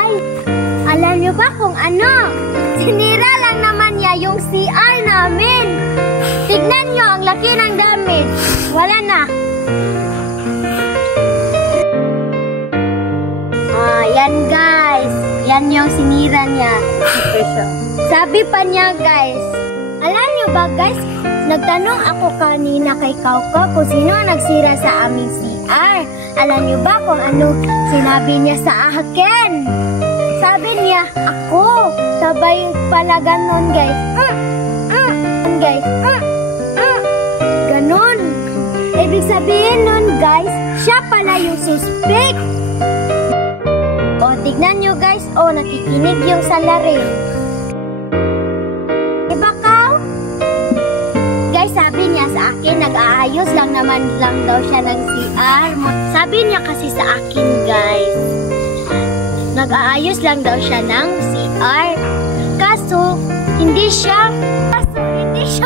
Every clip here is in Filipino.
guys, alam niyo ba kung ano? Sinira lang naman niya yung CR namin. Tignan niyo, ang laki ng damage. Wala na. Yan guys. Yan yung sinira niya. Sabi pa niya guys, alam niyo ba guys, nagtanong ako kanina kay Kauka kung sino ang nagsira sa aming CR. Alam niyo ba kung ano sinabi niya sa akin? Sabi niya, ako. Sabay pala ganon guys. Guys. Ganon. Ibig sabihin nun guys, siya pala yung suspect. O, tignan nyo guys. O, nakikinig yung salarin. Diba Kau? Guys, sabi niya sa akin, nag-aayos lang naman daw siya ng CR. Sabi niya kasi sa akin guys, nag-aayos lang daw siya ng CR. Kaso, hindi siya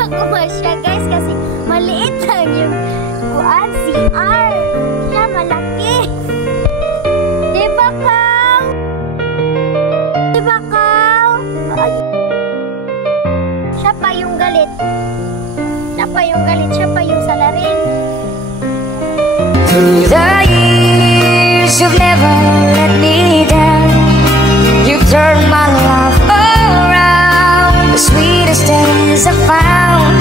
gumasya guys kasi maliit lang yung CR. Siya malaki. Diba Kau? Diba Kau? Siya pa yung galit. Siya pa yung salarin. Through the years you've never let me down. You've turned my life around. The sweetest days I found